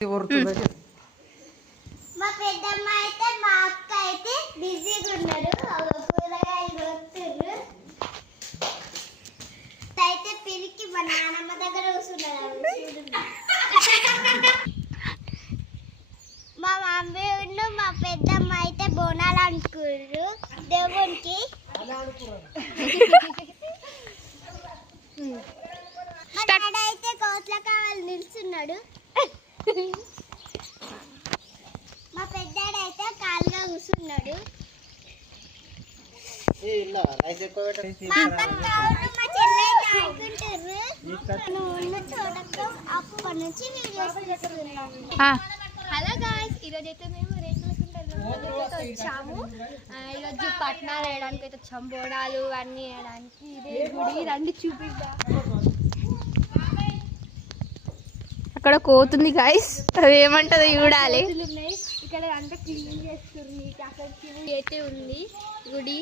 మా పెద్దమ్మ అయితే మా అక్క అయితే బిజీగా ఉన్నారు. కూరగాయలు కొడుతుర్రు. అయితే పిరికి మా నాన్నమ్మ దగ్గర కూర్చున్నారు. మా మమ్మీ మా పెద్దమ్మ అయితే బోనాలు అనుకుర్రు దేవునికి. మా డాడీ అయితే కోట్ల కావాలి నిల్చున్నాడు. మా పెద్దాడు అయితే కాలుగా కూర్చున్నాడు. మా అక్క మా చెల్లి అయితే ఆడుకుంటారు. చూడక అప్పటి నుంచి వీడియోస్ చేస్తున్నాం. హలో గాయ్స్, ఈరోజు అయితే మేము రేకులకుంటలో వచ్చాము. ఈరోజు పట్నాలు వేయడానికి అయితే వచ్చాము. బోడాలు అన్నీ వేయడానికి. ఇదే గుడి, రండి చూపిద్దాం. అక్కడ కోతుంది గాయ్స్, అది ఏమంటదో చూడాలి. ఇక్కడ అంతా క్లీన్ చేస్తుంది. అక్కడ శివుడు అయితే ఉంది గుడి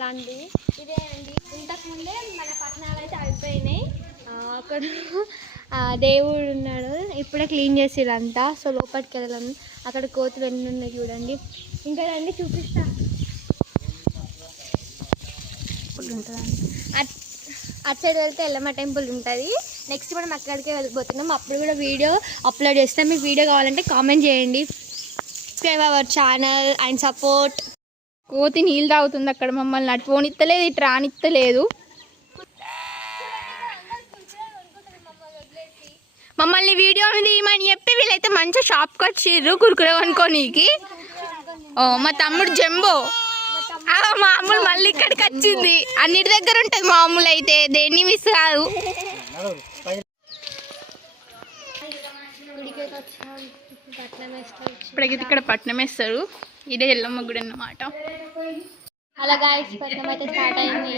లాంటి. ఇదే అండి, ఇంతకుముందే మన పట్టణాలు అయితే అయిపోయినాయి. అక్కడ దేవుడు ఉన్నాడు, ఇప్పుడే క్లీన్ చేసేదంతా. సో లోపలికి వెళ్ళాము. అక్కడ కోతులు ఎన్ని ఉన్నాయి చూడండి. ఇంకా రండి చూపిస్తా. అటు సైడ్ వెళ్తే ఎల్లమ్మ టెంపుల్ ఉంటుంది. నెక్స్ట్ మనం అక్కడికే వెళ్ళిపోతున్నాం. అప్పుడు కూడా వీడియో అప్లోడ్ చేస్తాం. మీకు వీడియో కావాలంటే కామెంట్ చేయండి. Subscribe our channel and support. కోతి నీళ్ళు తాగుతుంది అక్కడ. మమ్మల్ని అటు పోనిత్తలేదు, ఇటు రానిత్తలేదు. మమ్మల్ని వీడియో తీయమని చెప్పి వీళ్ళైతే మంచిగా షాప్కి వచ్చిర్రు కురుకురే అనుకోనీకి. మా తమ్ముడు జంబో మామూలు మళ్ళీ ఇక్కడికి వచ్చింది. అన్నిటి దగ్గర ఉంటుంది మామూలు, అయితే దేన్ని మిస్ కాదు. ఇప్పటికైతే ఇక్కడ పట్నం వేస్తారు. ఇదే ఎల్లమ్మ గుడి అన్నమాట. అలా గాయ్స్, పట్నం అయితే స్టార్ట్ అయింది.